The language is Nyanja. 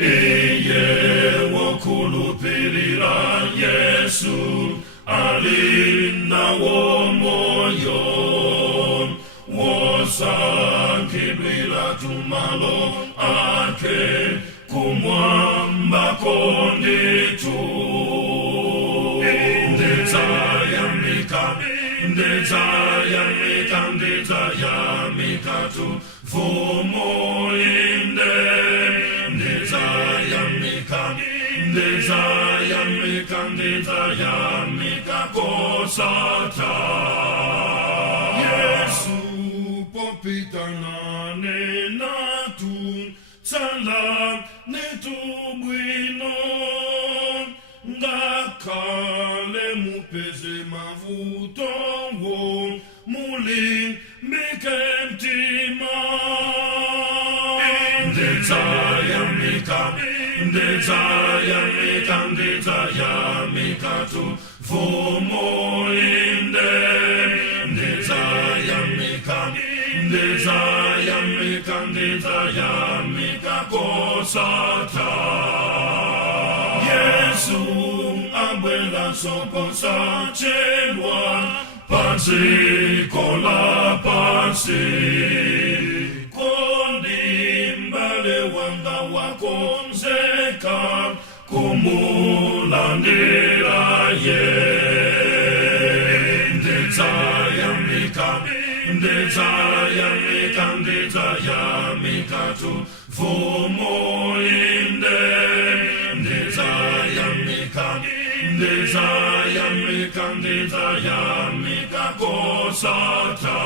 Iye wokhulupirira Yesu alinawo moyo wosankhidwira tumalo ake kumwamba konditu. Ndezayamika tu fumo inde. Ndezayamika kosata. Yesu popitanane natu tsala netubwino ngakale mupeze mavuto wo mulimbike mtima. Ndezayamika tu fumo inde. Ndezayamika kosata. Yesu abwela sokosa chelwa pansi kola pansi. Kondimbale wanga wakonzeka kumulandira ye. Ndezayamika tu fumo inde. Ndezayamika kosata.